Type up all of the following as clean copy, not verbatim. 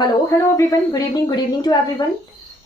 Hello hello everyone, good evening to everyone.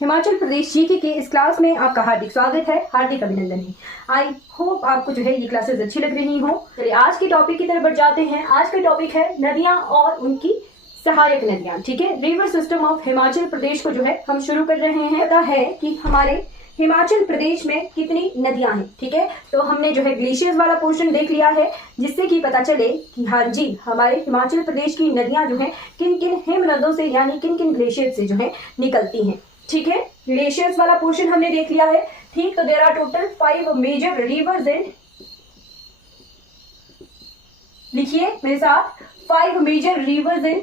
Himachal Pradesh GK के इस class में आपका हार्दिक स्वागत है, हार्दिक अभिनंदन है। आई होप आपको जो है ये क्लासेस अच्छी लग रही हो। चलिए आज के टॉपिक की तरफ बढ़ जाते हैं। आज का टॉपिक है नदियां और उनकी सहायक नदियां। ठीक है, रिवर सिस्टम ऑफ हिमाचल प्रदेश को जो है हम शुरू कर रहे हैं। पता है कि हमारे हिमाचल प्रदेश में कितनी नदियां हैं। ठीक है, तो हमने जो है ग्लेशियर्स वाला पोर्शन देख लिया है, जिससे कि पता चले कि हाँ जी हमारे हिमाचल प्रदेश की नदियां जो है किन किन हिम नदों से यानी किन किन ग्लेशियर से जो है निकलती हैं। ठीक है, ग्लेशियर्स वाला पोर्शन हमने देख लिया है। ठीक, तो there are total 5 major rivers in, लिखिए मेरे साथ, 5 major rivers in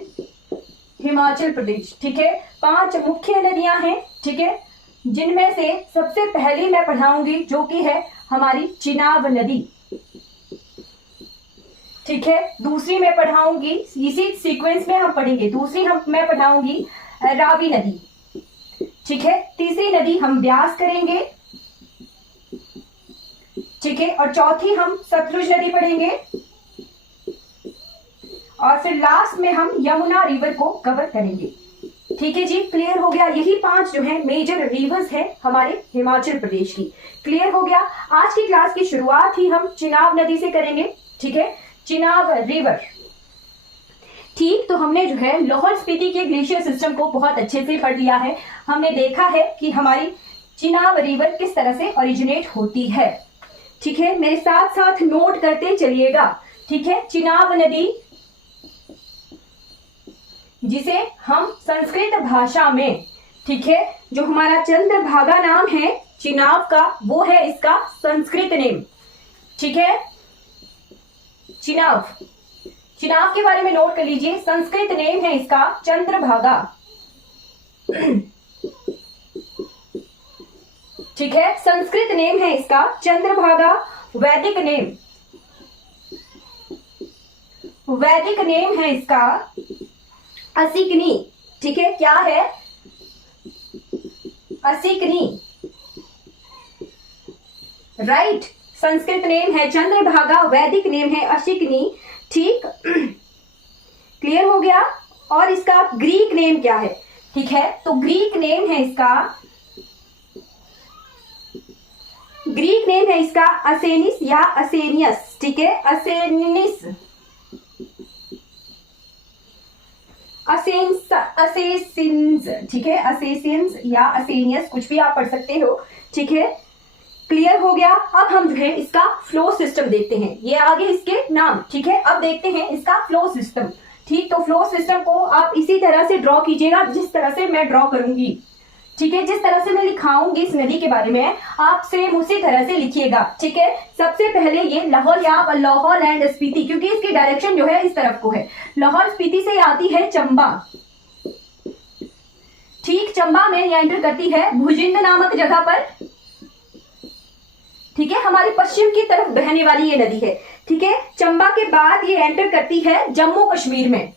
Himachal Pradesh. ठीक है, 5 मुख्य नदियां हैं। ठीक है, जिनमें से सबसे पहली मैं पढ़ाऊंगी जो कि है हमारी चिनाब नदी। ठीक है, दूसरी मैं पढ़ाऊंगी, इसी सीक्वेंस में हम पढ़ेंगे। दूसरी मैं पढ़ाऊंगी रावी नदी। ठीक है, तीसरी नदी हम ब्यास करेंगे। ठीक है, और चौथी हम सतलुज नदी पढ़ेंगे। और फिर लास्ट में हम यमुना रिवर को कवर करेंगे। ठीक है जी, क्लियर हो गया। यही 5 जो है मेजर रिवर्स है हमारे हिमाचल प्रदेश की। क्लियर हो गया। आज की क्लास की शुरुआत ही हम चिनाब नदी से करेंगे। ठीक है, चिनाब रिवर। ठीक, तो हमने जो है लाहौल स्पीति के ग्लेशियर सिस्टम को बहुत अच्छे से पढ़ लिया है। हमने देखा है कि हमारी चिनाब रिवर किस तरह से ओरिजिनेट होती है। ठीक है, मेरे साथ साथ नोट करते चलिएगा। ठीक है, चिनाब नदी, जिसे हम संस्कृत भाषा में, ठीक है, जो हमारा चंद्रभागा नाम है चिनाब का, वो है इसका संस्कृत नेम। ठीक है, चिनाब, चिनाब के बारे में नोट कर लीजिए। संस्कृत नेम है इसका चंद्रभागा। ठीक है, संस्कृत नेम है इसका चंद्रभागा। वैदिक नेम है इसका असिकनी। ठीक है, क्या है? असिकनी, राइट। संस्कृत नेम है चंद्रभागा, वैदिक नेम है असिकनी। ठीक, क्लियर हो गया। और इसका ग्रीक नेम क्या है? ठीक है, तो ग्रीक नेम है इसका असेनिस या असेनियस। ठीक है, असेसिन्स। ठीक है, असेसिन्स या असेनियस, कुछ भी आप पढ़ सकते हो। ठीक है, क्लियर हो गया। अब हम जो है इसका फ्लो सिस्टम देखते हैं। ये आगे इसके नाम। ठीक है, अब देखते हैं इसका फ्लो सिस्टम। ठीक, तो फ्लो सिस्टम को आप इसी तरह से ड्रॉ कीजिएगा जिस तरह से मैं ड्रॉ करूंगी। ठीक है, जिस तरह से मैं लिखाऊंगी इस नदी के बारे में, आप सेम उसी तरह से लिखिएगा। ठीक है, सबसे पहले ये लाहौल एंड स्पीति, क्योंकि इसकी डायरेक्शन जो है इस तरफ को है। लाहौल स्पीति से आती है चंबा। ठीक, चंबा में ये एंटर करती है भुजिंद नामक जगह पर। ठीक है, हमारी पश्चिम की तरफ बहने वाली ये नदी है। ठीक है, चंबा के बाद ये एंटर करती है जम्मू कश्मीर में।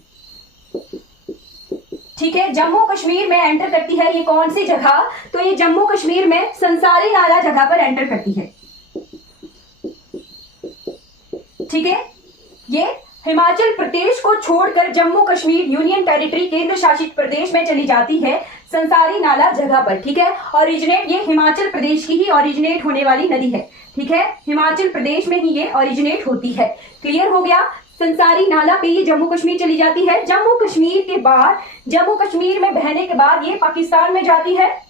ठीक है, जम्मू कश्मीर में एंटर करती है। ये कौन सी जगह? तो ये जम्मू कश्मीर में संसारी नाला जगह पर एंटर करती है। ठीक है, ये हिमाचल प्रदेश को छोड़कर जम्मू कश्मीर यूनियन टेरिटरी केंद्र शासित प्रदेश में चली जाती है संसारी नाला जगह पर। ठीक है, ओरिजिनेट ये हिमाचल प्रदेश की ही ओरिजिनेट होने वाली नदी है। ठीक है, हिमाचल प्रदेश में ही ये ओरिजिनेट होती है। क्लियर हो गया। संसारी नाला पे ये जम्मू कश्मीर चली जाती है। जम्मू कश्मीर के बाद, जम्मू कश्मीर में बहने के बाद ये पाकिस्तान में जाती है।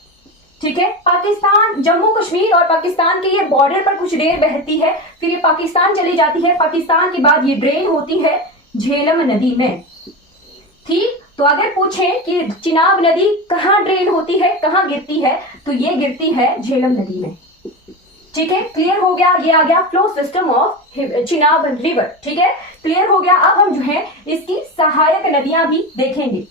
ठीक है, पाकिस्तान, जम्मू कश्मीर और पाकिस्तान के ये बॉर्डर पर कुछ देर बहती है, फिर ये पाकिस्तान चली जाती है। पाकिस्तान के बाद ये ड्रेन होती है झेलम नदी में। ठीक, तो अगर पूछें कि चिनाब नदी कहाँ ड्रेन होती है, कहाँ गिरती है, तो ये गिरती है झेलम नदी में। ठीक है, क्लियर हो गया। ये आ गया flow system of Chenab river. ठीक है, क्लियर हो गया। अब हम जो है इसकी सहायक नदियां भी देखेंगे।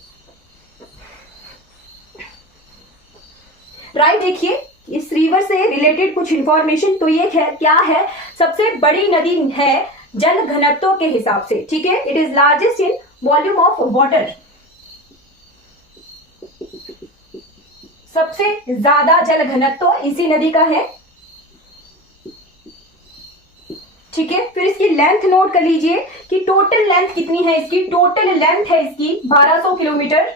राइट, देखिए इस रिवर से रिलेटेड कुछ इंफॉर्मेशन। तो ये है, क्या है? सबसे बड़ी नदी है जल घनत्व के हिसाब से। ठीक है, it is largest in volume of water. सबसे ज्यादा जल घनत्व इसी नदी का है। ठीक है, फिर इसकी लेंथ नोट कर लीजिए कि टोटल लेंथ कितनी है इसकी। टोटल लेंथ है इसकी 1200 किलोमीटर।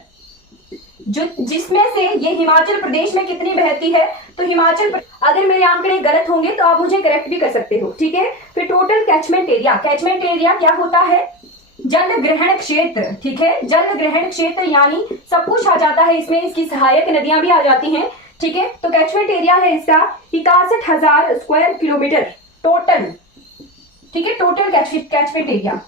जो जिसमें से ये हिमाचल प्रदेश में कितनी बहती है, तो अगर मेरे आंकड़े गलत होंगे तो आप मुझे करेक्ट भी कर सकते हो, ठीक है। फिर टोटल कैचमेंट एरिया क्या होता है, जल ग्रहण क्षेत्र, ठीक है। जल ग्रहण क्षेत्र यानी सब कुछ आ जाता है इसमें, इसकी सहायक नदियां भी आ जाती हैं, ठीक है। तो कैचमेंट एरिया है इसका 61,000 स्क्वायर किलोमीटर टोटल, ठीक है, टोटल कैचमेंट एरिया।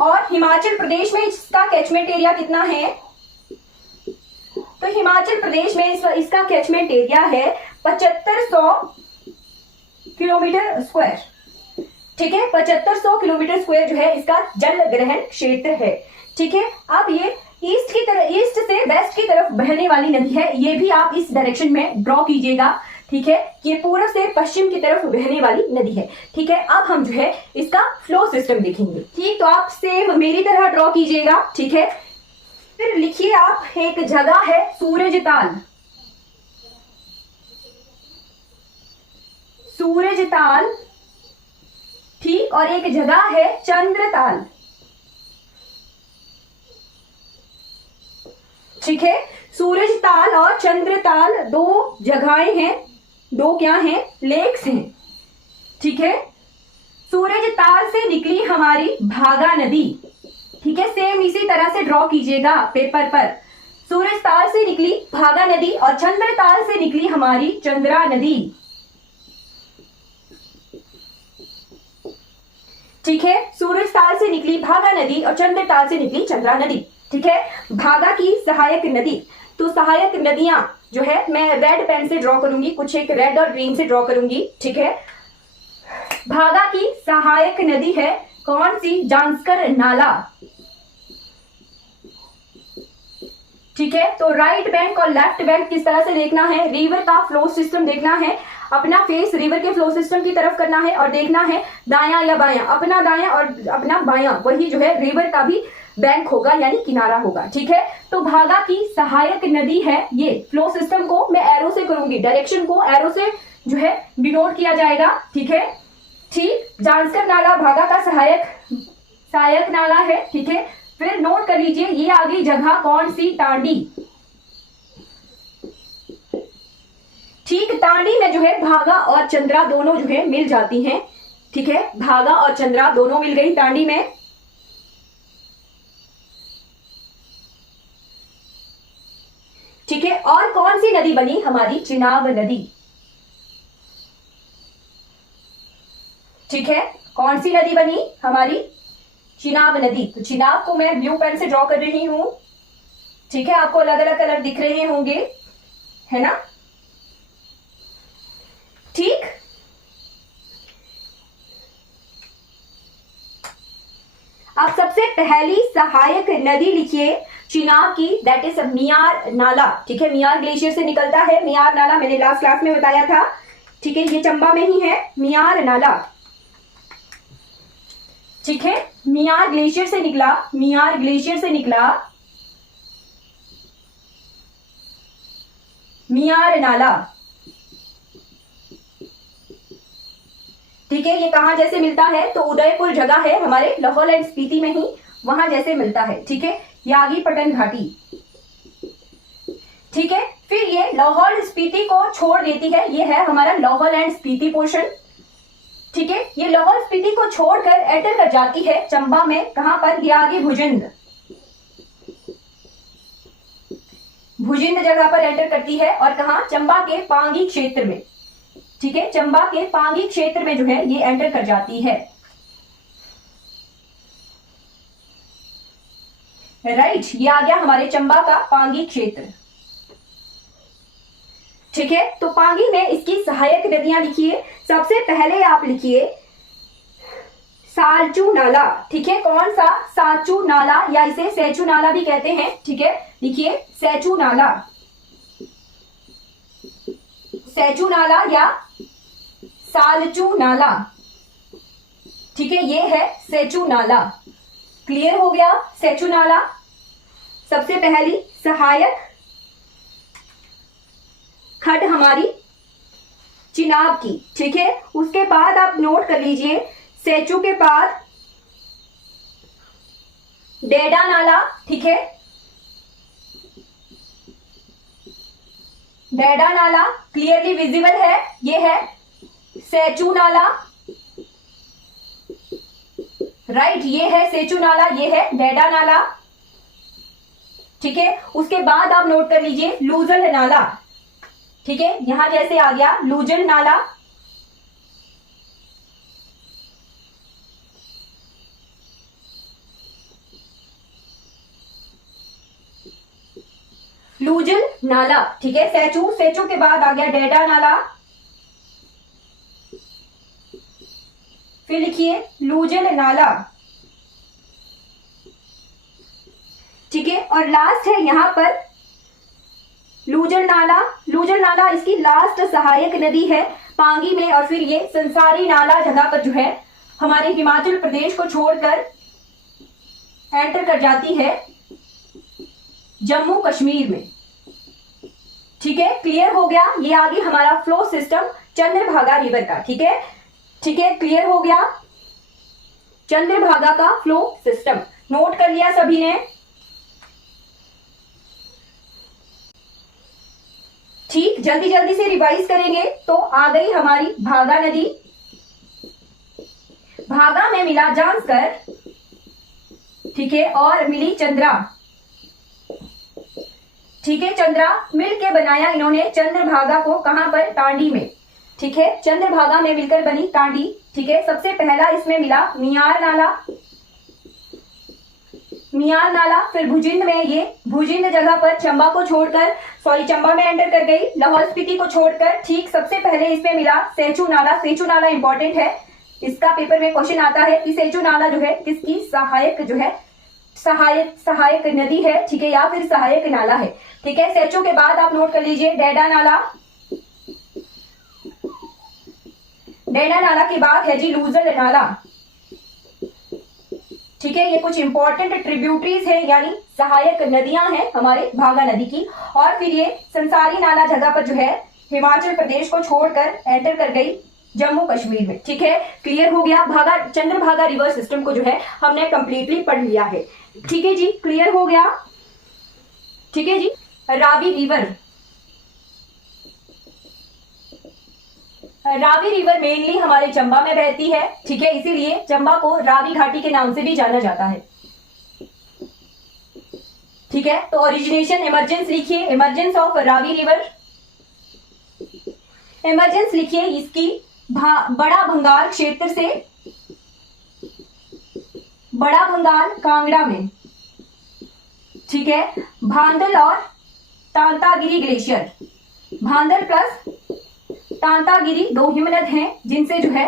और हिमाचल प्रदेश में इसका कैचमेंट एरिया कितना है, तो हिमाचल प्रदेश में इसका कैचमेंट एरिया है 7500 किलोमीटर स्क्वायर, ठीक है। 7500 किलोमीटर स्क्वायर जो है इसका जल ग्रहण क्षेत्र है, ठीक है। अब ये ईस्ट से वेस्ट की तरफ बहने वाली नदी है, ये भी आप इस डायरेक्शन में ड्रॉ कीजिएगा, ठीक है। ये पूर्व से पश्चिम की तरफ बहने वाली नदी है, ठीक है। अब हम जो है इसका फ्लो सिस्टम देखेंगे, ठीक। तो आप सेम मेरी तरह ड्रॉ कीजिएगा, ठीक है। फिर लिखिए आप, एक जगह है सूरजताल, ठीक, और एक जगह है चंद्रताल, ठीक है। सूरजताल और चंद्रताल दो जगहें हैं, दो क्या हैं, लेक्स हैं, ठीक है। सूरजताल से निकली हमारी भागा नदी, ठीक है। सेम इसी तरह से ड्रॉ कीजिएगा पेपर पर। सूरजताल से निकली भागा नदी और चंद्रताल से निकली हमारी चंद्रा नदी, ठीक है। सूरजताल से निकली भागा नदी और चंद्रताल से निकली चंद्रा नदी, ठीक है। भागा की सहायक नदी, तो सहायक नदियां जो है मैं रेड पेन से ड्रॉ करूंगी, कुछ एक रेड और ग्रीन से ड्रॉ करूंगी, ठीक है। भागा की सहायक नदी है कौन सी, जांस्कर नाला, ठीक है। तो राइट बैंक और लेफ्ट बैंक किस तरह से देखना है, रिवर का फ्लो सिस्टम देखना है, अपना फेस रिवर के फ्लो सिस्टम की तरफ करना है और देखना है दायां या बायां, अपना दायां और अपना बायां, वही जो है रिवर का भी बैंक होगा यानी किनारा होगा, ठीक है। तो भागा की सहायक नदी है ये, फ्लो सिस्टम को मैं एरो से करूंगी, डायरेक्शन को एरो से जो है डिनोट किया जाएगा, ठीक है। ठीक, जांस्कर नाला भागा का सहायक नाला है, ठीक है। फिर नोट कर लीजिए ये आ गई जगह कौन सी, तांडी, ठीक। तांडी में जो है भागा और चंद्रा दोनों जो है मिल जाती हैं, ठीक है। भागा और चंद्रा दोनों मिल गई तांडी में, ठीक है। और कौन सी नदी बनी, हमारी चिनाब नदी, ठीक है। कौन सी नदी बनी, हमारी चिनाब नदी। तो चिनाब को मैं ब्लू पेन से ड्रॉ कर रही हूं, ठीक है। आपको अलग अलग कलर दिख रहे होंगे, है ना, ठीक। अब सबसे पहली सहायक नदी लिखिए चिनाब की, दैट इज मियार नाला, ठीक है। मियार ग्लेशियर से निकलता है मियार नाला, मैंने लास्ट क्लास में बताया था, ठीक है। ये चंबा में ही है मियार नाला, ठीक है। मियार ग्लेशियर से निकला मियार नाला, ठीक है। ये कहां जैसे मिलता है, तो उदयपुर जगह है हमारे लाहौल एंड स्पीति में ही, वहां जैसे मिलता है, ठीक है। ये आ गई पटन घाटी, ठीक है। फिर ये लाहौल स्पीति को छोड़ देती है, ये है हमारा लाहौल एंड स्पीति पोर्शन, ठीक है। ये लाहौल स्पीति को छोड़कर एंटर कर जाती है चंबा में, कहां पर, ये आगे भुजिंद जगह पर एंटर करती है, और कहा, चंबा के पांगी क्षेत्र में, ठीक है। चंबा के पांगी क्षेत्र में जो है ये एंटर कर जाती है, राइट। ये आ गया हमारे चंबा का पांगी क्षेत्र, ठीक है। तो पांगी में इसकी सहायक नदियां लिखिए। सबसे पहले आप लिखिए सालचू नाला, ठीक है। कौन सा, साचू नाला, या इसे सेचू नाला भी कहते हैं, ठीक है। लिखिए सेचू नाला या सालचू नाला, ठीक है। ये है सेचू नाला, क्लियर हो गया। सेचू नाला सबसे पहली सहायक खड हमारी चिनाब की, ठीक है। उसके बाद आप नोट कर लीजिए सेचू के बाद डेडा नाला, ठीक है। डैडा नाला क्लियरली विजिबल है, ये है सेचू नाला, राइट, ये है सेचू नाला, ये है डैडा नाला। ठीक है, उसके बाद आप नोट कर लीजिए लूजल नाला। ठीक है, यहां जैसे आ गया लूजल नाला, लूजल नाला। ठीक है, सेचू, सेचू के बाद आ गया डैडा नाला, फिर लिखिए लूजल नाला। ठीक है, और लास्ट है यहां पर लूजल नाला। लूजल नाला इसकी लास्ट सहायक नदी है पांगी में, और फिर ये संसारी नाला जगह पर जो है हमारे हिमाचल प्रदेश को छोड़कर एंटर कर जाती है जम्मू कश्मीर में। ठीक है, क्लियर हो गया, ये आ गई हमारा फ्लो सिस्टम चंद्रभागा रिवर का। ठीक है, ठीक है, क्लियर हो गया चंद्रभागा का फ्लो सिस्टम, नोट कर लिया सभी ने। ठीक, जल्दी जल्दी से रिवाइज करेंगे। तो आ गई हमारी भागा नदी, भागा में मिला जांस्कर, ठीक है, और मिली चंद्रा। ठीक है, चंद्रा मिल के बनाया इन्होंने चंद्रभागा को, कहां पर, टांडी में। ठीक है, चंद्रभागा में मिलकर बनी टांडी। ठीक है, सबसे पहला इसमें मिला मियार नाला, मियार नाला, फिर भुजिंद में, ये भुजिंद जगह पर चंबा को छोड़कर, सॉरी चंबा में एंटर कर गई, लाहौल स्पीति को छोड़कर। ठीक, सबसे पहले इसमें मिला सेचू नाला। सेचू नाला इंपॉर्टेंट है, इसका पेपर में क्वेश्चन आता है कि सेचू नाला जो है किसकी सहायक जो है सहायक नदी है, ठीक है, या फिर सहायक नाला है। ठीक है, सेचू के बाद आप नोट कर लीजिए डैडा नाला, डैडा नाला के बाद है जी लूजल नाला। ठीक है, ये कुछ इंपॉर्टेंट ट्रिब्यूटरीज है, यानी सहायक नदियां हैं हमारे भागा नदी की। और फिर ये संसारी नाला जगह पर जो है हिमाचल प्रदेश को छोड़कर एंटर कर गई जम्मू कश्मीर में। ठीक है, क्लियर हो गया, भागा चंद्रभागा रिवर सिस्टम को जो है हमने कंप्लीटली पढ़ लिया है। ठीक है जी, क्लियर हो गया। ठीक है जी, Ravi river, Ravi river mainly हमारे चंबा में बहती है। ठीक है, इसीलिए चंबा को रावी घाटी के नाम से भी जाना जाता है। ठीक है, तो ओरिजिनेशन इमरजेंस लिखिए, emergence of Ravi river, emergence लिखिए इसकी बड़ा भंगाल क्षेत्र से, बड़ा भंगाल कांगड़ा में। ठीक है, भांदल और तांतागिरी ग्लेशियर, भांदल प्लस तांतागिरी दो हिमनद हैं जिनसे जो है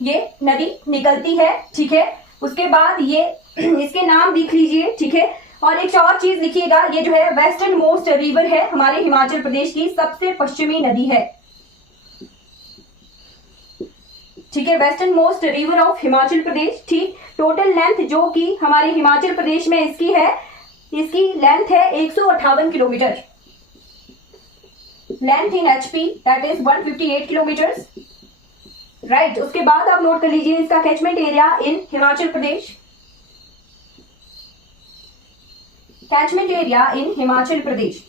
ये नदी निकलती है। ठीक है, उसके बाद ये इसके नाम लिख लीजिए। ठीक है, और एक और चीज लिखिएगा, ये जो है वेस्टर्न मोस्ट रिवर है हमारे हिमाचल प्रदेश की, सबसे पश्चिमी नदी है। ठीक है, western most river of Himachal Pradesh. ठीक, टोटल लेंथ जो कि हमारे हिमाचल प्रदेश में इसकी है, इसकी लेंथ है 158 kilometre, length in HP that is 158 kilometres, right. उसके बाद आप नोट कर लीजिए इसका catchment area in Himachal Pradesh, catchment area in Himachal Pradesh,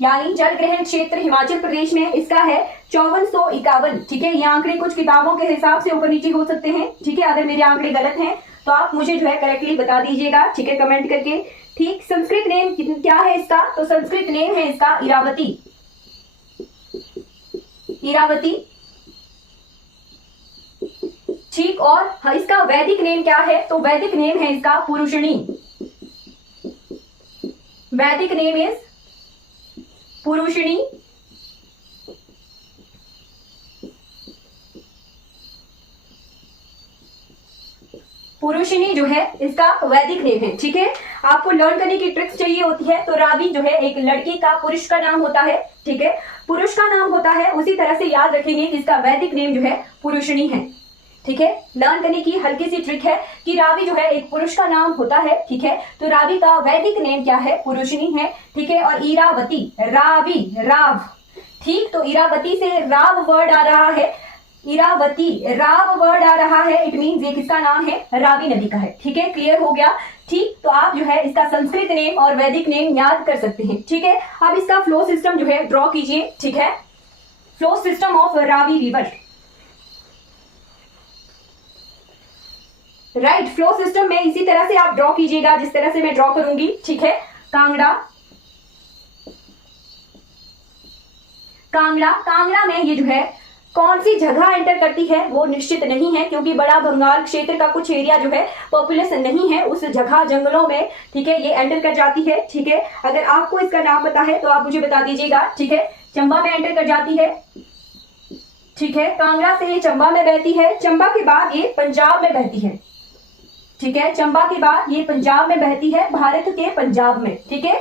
यानी जल ग्रहण क्षेत्र हिमाचल प्रदेश में इसका है 5451। ठीक है, ये आंकड़े कुछ किताबों के हिसाब से ऊपर नीचे हो सकते हैं। ठीक है, अगर मेरे आंकड़े गलत हैं तो आप मुझे जो है करेक्टली बता दीजिएगा। ठीक है, कमेंट करके। ठीक, संस्कृत नेम क्या है इसका, तो संस्कृत नेम है इसका इरावती, इरावती। ठीक, और इसका वैदिक नेम क्या है, तो वैदिक नेम है इसका पुरुषणी, वैदिक नेम इज पुरुषणी। पुरुषिनी जो है इसका वैदिक नेम है। ठीक है, आपको लर्न करने की ट्रिक्स चाहिए होती है, तो रावी जो है एक लड़की का पुरुष का नाम होता है। ठीक है, पुरुष का नाम होता है, उसी तरह से याद रखेंगे कि इसका वैदिक नेम जो है पुरुषिनी है। ठीक है, लर्न करने की हल्की सी ट्रिक है कि रावी जो है एक पुरुष का नाम होता है। ठीक है, तो रावी का वैदिक नेम क्या है, पुरुषिनी है। ठीक है, और इरावती, रावी, राव। ठीक, तो इरावती से राव वर्ड आ रहा है, इरावती, राव वर्ड आ रहा है, इट मीन ये किसका नाम है, रावी नदी का है। ठीक है, क्लियर हो गया। ठीक, तो आप जो है इसका संस्कृत नेम और वैदिक नेम याद कर सकते हैं। ठीक है, अब इसका फ्लो सिस्टम जो है ड्रॉ कीजिए। ठीक है, flow system of Ravi river. Right, flow system में इसी तरह से आप ड्रॉ कीजिएगा जिस तरह से मैं ड्रॉ करूंगी। ठीक है, कांगड़ा, कांगड़ा, कांगड़ा में ये जो है कौन सी जगह एंटर करती है वो निश्चित नहीं है, क्योंकि बड़ा बंगाल क्षेत्र का कुछ एरिया जो है पॉपुलेस नहीं है उस जगह, जंगलों में। ठीक है, ये एंटर कर जाती है। ठीक है, अगर आपको इसका नाम पता है तो आप मुझे बता दीजिएगा। ठीक है, चंबा में एंटर कर जाती है। ठीक है, कांगड़ा से ये चंबा में बहती है, चंबा के बाद ये पंजाब में बहती है। ठीक है, चंबा के बाद ये पंजाब में बहती है, भारत के पंजाब में। ठीक है,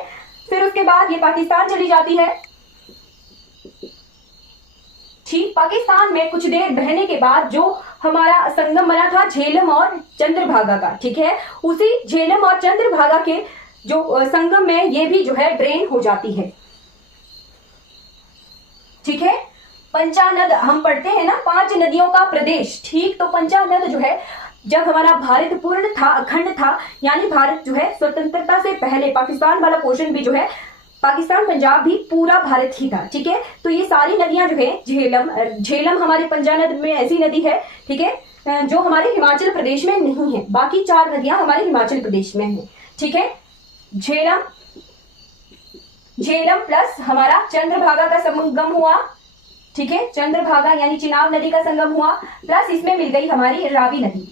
फिर उसके बाद ये पाकिस्तान चली जाती है। ठीक, पाकिस्तान में कुछ देर बहने के बाद जो हमारा संगम बना था झेलम और चंद्रभागा का, ठीक है, उसी झेलम और चंद्रभागा के जो संगम में ये भी जो है ड्रेन हो जाती है। ठीक है, पंचानद हम पढ़ते हैं ना, 5 नदियों का प्रदेश। ठीक, तो पंचानद जो है जब हमारा भारत पूर्ण था, अखंड था, यानी भारत जो है स्वतंत्रता से पहले, पाकिस्तान वाला पोर्शन भी जो है, पाकिस्तान पंजाब भी पूरा भारत ही था। ठीक है, तो ये सारी नदियां जो है, झेलम, झेलम हमारे पंजानद में ऐसी नदी है, ठीक है, जो हमारे हिमाचल प्रदेश में नहीं है। बाकी 4 नदियां हमारे हिमाचल प्रदेश में है। ठीक है, झेलम, झेलम प्लस हमारा चंद्रभागा का संगम हुआ। ठीक है, चंद्रभागा यानी चिनाब नदी का संगम हुआ, प्लस इसमें मिल गई हमारी रावी नदी।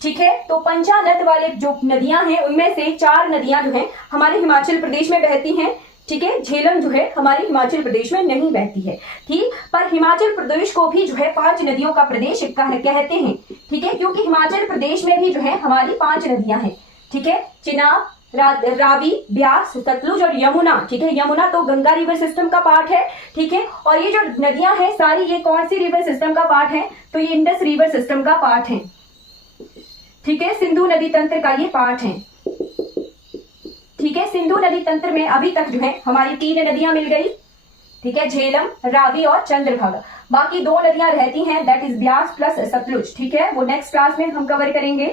ठीक है, तो पंचानद वाले जो नदियां हैं उनमें से 4 नदियां जो हैं हमारे हिमाचल प्रदेश में बहती हैं। ठीक है, झेलम जो है हमारे हिमाचल प्रदेश में नहीं बहती है। ठीक, पर हिमाचल प्रदेश को भी जो है 5 नदियों का प्रदेश कहते हैं। ठीक है, क्योंकि हिमाचल प्रदेश में भी जो है हमारी 5 नदियां हैं। ठीक है, चिनाब, रावी, ब्यास, सतलुज और यमुना। ठीक है, यमुना तो गंगा रिवर सिस्टम का पार्ट है। ठीक है, और ये जो नदियां हैं सारी, ये कौन सी रिवर सिस्टम का पार्ट है, तो ये इंडस रिवर सिस्टम का पार्ट है। ठीक है, सिंधु नदी तंत्र का ये पार्ट है। ठीक है, सिंधु नदी तंत्र में अभी तक जो है हमारी 3 नदियां मिल गई। ठीक है, झेलम, रावी और चंद्रभागा। बाकी 2 नदियां रहती हैं, that is Beas plus Sutlej. ठीक है, वो नेक्स्ट क्लास में हम कवर करेंगे।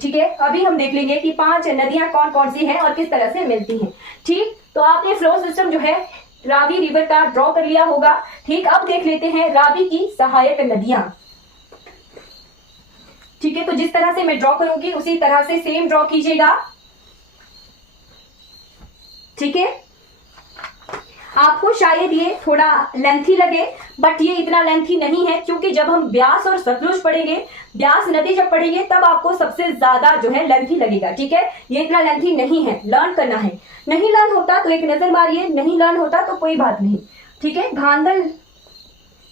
ठीक है, अभी हम देख लेंगे कि 5 नदियां कौन कौन सी हैं और किस तरह से मिलती हैं। ठीक, तो आपने फ्लो सिस्टम जो है रावी रिवर का ड्रॉ कर लिया होगा। ठीक, अब देख लेते हैं रावी की सहायक नदियां। ठीक है, तो जिस तरह से मैं ड्रॉ करूंगी उसी तरह से सेम ड्रॉ कीजिएगा। ठीक है, आपको शायद ये थोड़ा लेंथी लगे, बट ये इतना लेंथी नहीं है, क्योंकि जब हम ब्यास और सतलुज पढ़ेंगे, ब्यास नदी जब पढ़ेंगे तब आपको सबसे ज्यादा जो है लेंथी लगेगा। ठीक है, ये इतना लेंथी नहीं है, लर्न करना है। नहीं लर्न होता तो एक नजर मारिए, नहीं लर्न होता तो कोई बात नहीं। ठीक है, भांदल,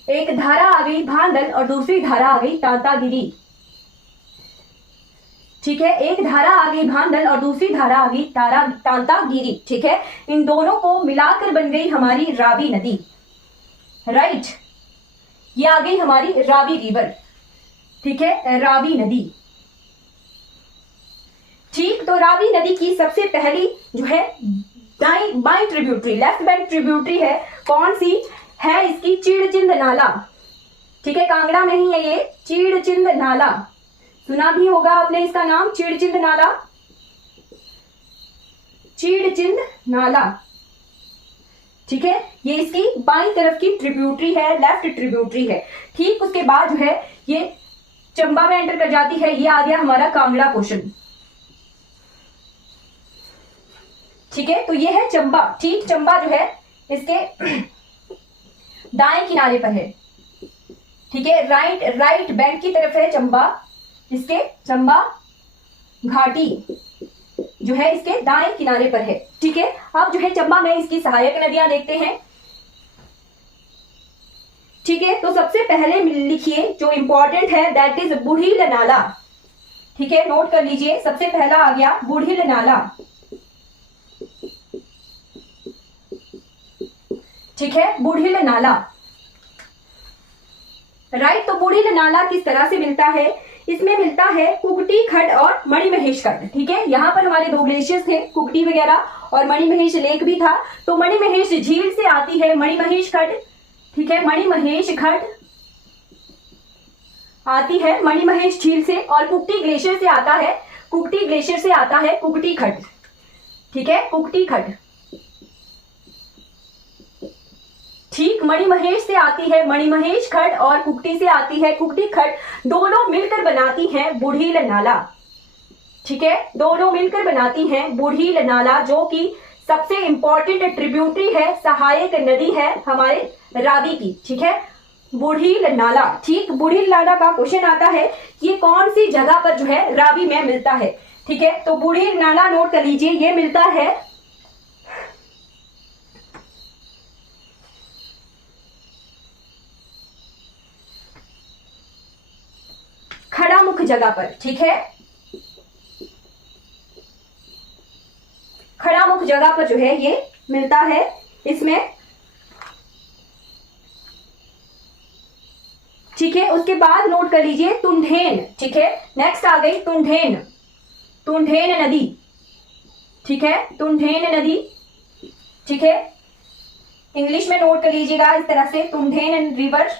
एक धारा आ गई भांदल और दूसरी धारा आ गई तांतागिरी। ठीक है, एक धारा आ गई भांदल और दूसरी धारा आ गई तांतागिरी। ठीक है, इन दोनों को मिलाकर बन गई हमारी रावी नदी। राइट, ये आ गई हमारी रावी रिवर। ठीक है, रावी नदी। ठीक, तो रावी नदी की सबसे पहली जो है by tributary, left bank tributary है, कौन सी है, इसकी चिड़चिंद नाला। ठीक है, कांगड़ा में ही है ये चिड़चिंद नाला, सुना भी होगा आपने इसका नाम, चिड़चिंद नाला, चिड़चिंद नाला। ठीक है, ये इसकी बाईं तरफ की ट्रिब्यूटरी है, लेफ्ट ट्रिब्यूटरी है। ठीक, उसके बाद जो है ये चंबा में एंटर कर जाती है, ये आ गया हमारा कांगड़ा पोर्शन। ठीक है, तो ये है चंबा। ठीक, चंबा जो है इसके दाएं किनारे पर है। ठीक है, राइट बैंक की तरफ है चंबा, इसके चंबा घाटी जो है इसके दाएं किनारे पर है। ठीक है, अब जो है चंबा में इसकी सहायक नदियां देखते हैं। ठीक है, तो सबसे पहले लिखिए जो इंपॉर्टेंट है, दैट इज बुढ़ील नाला। ठीक है, नोट कर लीजिए, सबसे पहला आ गया बुढ़ील नाला। ठीक है, बुढ़ील नाला। राइट, तो बुढ़ील नाला किस तरह से मिलता है, इसमें मिलता है कुकटी खड्ड और मणिमहेश खड्ड। ठीक है, यहाँ पर हमारे 2 ग्लेशियर्स थे, कुकटी वगैरह और मणिमहेश लेक भी था। तो मणिमहेश झील से आती है मणिमहेश खड्ड। ठीक है, मणिमहेश खड्ड आती है मणिमहेश झील से और कुकटी ग्लेशियर से आता है, कुकटी ग्लेशियर से आता है कुकटी खड्ड, ठीक है, कुकटी खड्ड। ठीक, मणिमहेश से आती है मणिमहेश खड्ड और कुकटी से आती है कुकटी खड्ड, दोनों मिलकर बनाती हैं बुढ़ील नाला, ठीक है, दोनों मिलकर बनाती हैं बुढ़ील नाला, जो कि सबसे इंपॉर्टेंट ट्रिब्यूटरी है, सहायक नदी है हमारे रावी की, ठीक है, बुढ़ील नाला। ठीक, बुढ़ील नाला का क्वेश्चन आता है कि ये कौन सी जगह पर जो है रावी में मिलता है, ठीक है, तो बुढ़ील नाला नोट कर लीजिए, ये मिलता है खड़ामुख जगह पर, ठीक है, खड़ामुख जगह पर जो है ये मिलता है, इसमें, ठीक है। उसके बाद नोट कर लीजिए तुंढेन, ठीक है, नेक्स्ट आ गई तुंढेन, तुंढेन नदी, ठीक है, तुंढेन नदी, ठीक है, इंग्लिश में नोट कर लीजिएगा इस तरह से तुंढेन रिवर,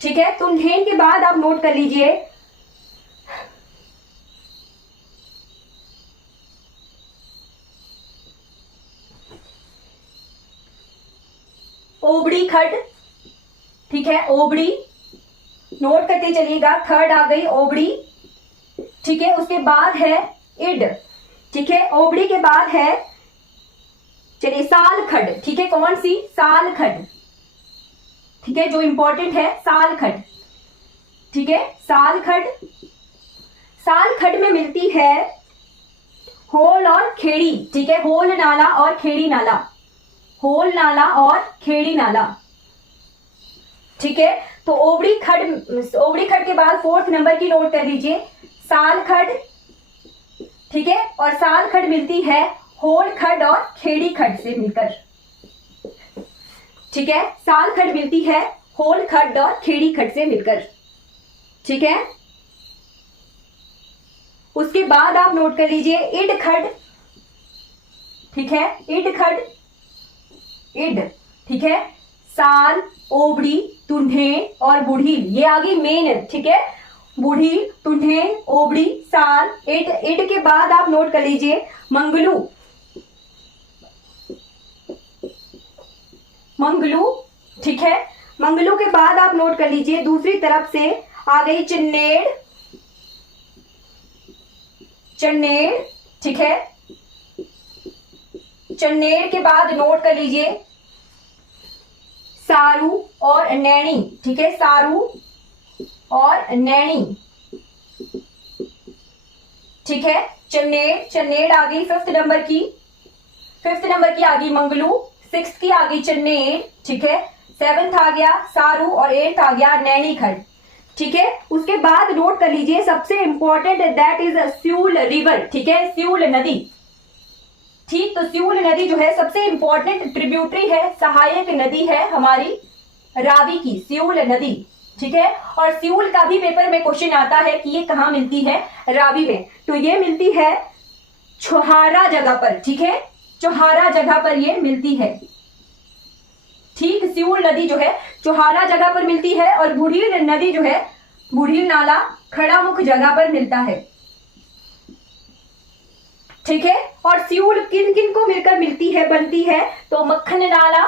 ठीक है। तुंढेन के बाद आप नोट कर लीजिए ओबड़ी खड्ड, ठीक है, ओबड़ी नोट करते चलिएगा, थर्ड आ गई ओबड़ी, ठीक है। उसके बाद है इड, ठीक है, ओबड़ी के बाद है, चलिए, साल खड्ड, ठीक है, कौन सी, साल खड्ड, ठीक है, जो इंपॉर्टेंट है साल खड्ड, ठीक है, साल खड्ड, साल खड्ड में मिलती है होल और खेड़ी, ठीक है, होल नाला और खेड़ी नाला, होल नाला और खेड़ी नाला, ठीक है। तो ओबड़ी खड्ड के बाद फोर्थ नंबर की नोट कर लीजिए साल खड्ड, ठीक है, और साल खड्ड मिलती है होल खड्ड और खेड़ी खड्ड से मिलकर, ठीक है, साल खड्ड मिलती है होल खड्ड और खेड़ी खड्ड से मिलकर, ठीक है। उसके बाद आप नोट कर लीजिए इड खड्ड, ठीक है, इड खड्ड, इड, ठीक है, साल, ओबड़ी, तुंढेन और बुढ़ील, ये आ गई मेन, ठीक है, बुढ़ील, तुंढेन, ओबड़ी, साल, इड, इड के बाद आप नोट कर लीजिए मंगलू, मंगलू, ठीक है, मंगलू के बाद आप नोट कर लीजिए दूसरी तरफ से आ गई चन्नेड़, चन्नेड़, ठीक है, चन्नेड़ के बाद नोट कर लीजिए सारू और नैनी, ठीक है, सारू और नैनी, ठीक है, चन्नेड़, चन्नेड़ आ गई फिफ्थ नंबर की आ गई मंगलू, सिक्स की आ गई चन्नेड़, ठीक है, सेवेंथ आ गया सारू और एट्थ आ गया नैनी खड्ड, ठीक है। उसके बाद नोट कर लीजिए सबसे इंपॉर्टेंट, दैट इज स्यूल रिवर, ठीक है, स्यूल नदी, ठीक, तो स्यूल नदी जो है सबसे इंपॉर्टेंट ट्रिब्यूटरी है, सहायक नदी है हमारी रावी की, स्यूल नदी, ठीक है। और स्यूल का भी पेपर में क्वेश्चन आता है कि ये कहाँ मिलती है रावी में, तो ये मिलती है छोहारा जगह पर, ठीक है, चौहारा जगह पर ये मिलती है, ठीक, स्यूल नदी जो है चौहारा जगह पर मिलती है और बुढ़ील नदी जो है, बुढ़ील नाला खड़ामुख जगह पर मिलता है, ठीक है। और स्यूल किन किन को मिलकर मिलती है, बनती है, तो मक्खन नाला,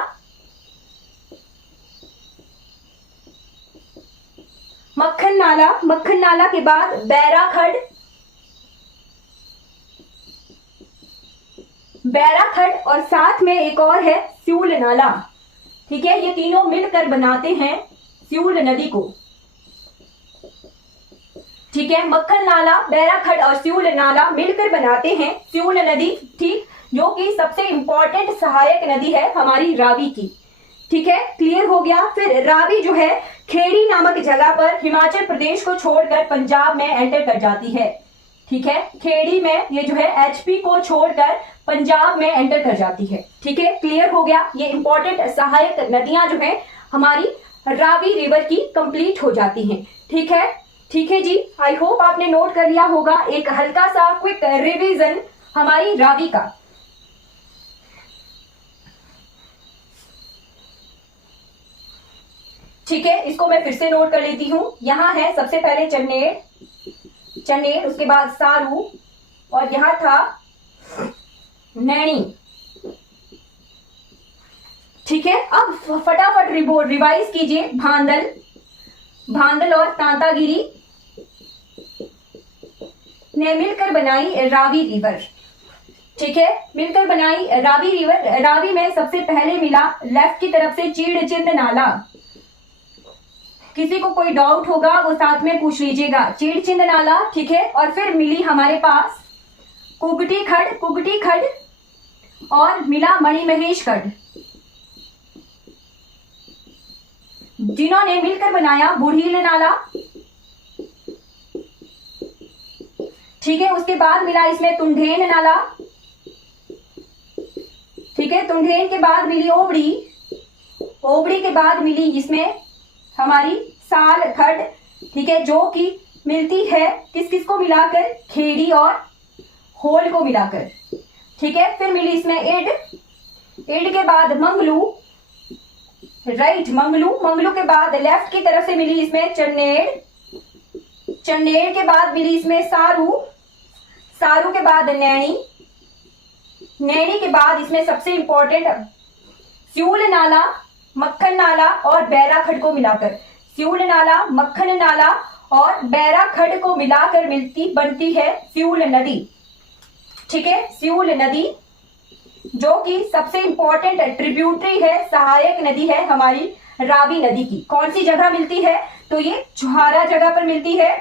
मक्खन नाला, मक्खन नाला के बाद बैरा खड्ड, बैरा खड्ड और साथ में एक और है स्यूल नाला, ठीक है, ये तीनों मिलकर बनाते हैं स्यूल नदी को, ठीक है, मक्खन नाला, बैरा खड्ड और स्यूल नाला मिलकर बनाते हैं स्यूल नदी, ठीक, जो कि सबसे इंपॉर्टेंट सहायक नदी है हमारी रावी की, ठीक है, क्लियर हो गया। फिर रावी जो है खेड़ी नामक जगह पर हिमाचल प्रदेश को छोड़कर पंजाब में एंटर कर जाती है, ठीक है, खेड़ी में ये जो है एचपी को छोड़कर पंजाब में एंटर कर जाती है, ठीक है, क्लियर हो गया। ये इंपॉर्टेंट सहायक नदियां जो है हमारी रावी रिवर की कंप्लीट हो जाती हैं, ठीक है, ठीक है जी, आई होप आपने नोट कर लिया होगा एक हल्का सा क्विक रिवीजन हमारी रावी का। ठीक है, इसको मैं फिर से नोट कर लेती हूँ। यहाँ है सबसे पहले चन्नेर, उसके बाद सारू, और यहाँ था नैनी। ठीक है, अब फटाफट रिवाइज कीजिए। भांदल और तांतागिरी ने मिलकर बनाई रावी रिवर। ठीक है, मिलकर बनाई रावी रिवर। रावी में सबसे पहले मिला लेफ्ट की तरफ से चीड़चिंद नाला। किसी को कोई डाउट होगा वो साथ में पूछ लीजिएगा, चीड़चिंद नाला। ठीक है, और फिर मिली हमारे पास कुगटी खड और मिला मणिमहेश खड, जिन्होंने मिलकर बनाया बुढ़ील नाला। ठीक है, उसके बाद मिला इसमें तुंढेन नाला। ठीक है, तुंढेन के बाद मिली ओबड़ी के बाद मिली इसमें हमारी साल खड। ठीक है, जो कि मिलती है किस किस को मिलाकर, खेड़ी और होल को मिलाकर। ठीक है, फिर मिली इसमें एड के बाद मंगलू, राइट, मंगलू के बाद लेफ्ट की तरफ से मिली इसमें चन्नेर के बाद मिली इसमें सारू के बाद नैनी के बाद इसमें सबसे इंपॉर्टेंट स्यूल नाला, मक्खन नाला और बैरा खड को मिलाकर, स्यूल नाला, मक्खन नाला और बैरा खड को मिलाकर बनती है स्यूल नदी। ठीक है, स्यूल नदी जो कि सबसे इंपॉर्टेंट ट्रिब्यूटरी है, सहायक नदी है हमारी रावी नदी की। कौन सी जगह मिलती है, तो ये छुहारा जगह पर मिलती है।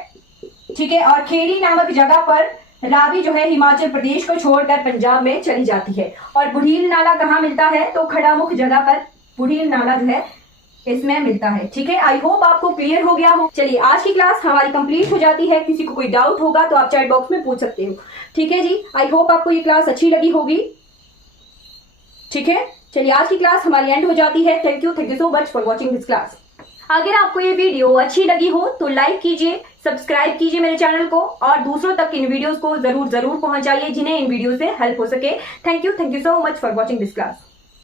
ठीक है, और खेड़ी नामक जगह पर रावी जो है हिमाचल प्रदेश को छोड़कर पंजाब में चली जाती है। और बुढ़ील नाला कहाँ मिलता है, तो खड़ामुख जगह पर बुढ़ील नाला जो है इसमें मिलता है। ठीक है, आई होप आपको क्लियर हो गया हो। चलिए, आज की क्लास हमारी कंप्लीट हो जाती है। किसी को कोई डाउट होगा तो आप चैट बॉक्स में पूछ सकते हो। ठीक है जी, आई होप आपको ये क्लास अच्छी लगी होगी। ठीक है, चलिए आज की क्लास हमारी एंड हो जाती है। Thank you so much for watching this class. अगर आपको ये वीडियो अच्छी लगी हो तो लाइक कीजिए, सब्सक्राइब कीजिए मेरे चैनल को और दूसरों तक इन वीडियोस को जरूर पहुंचाइए जिन्हें इन वीडियो से हेल्प हो सके। Thank you so much for watching this class.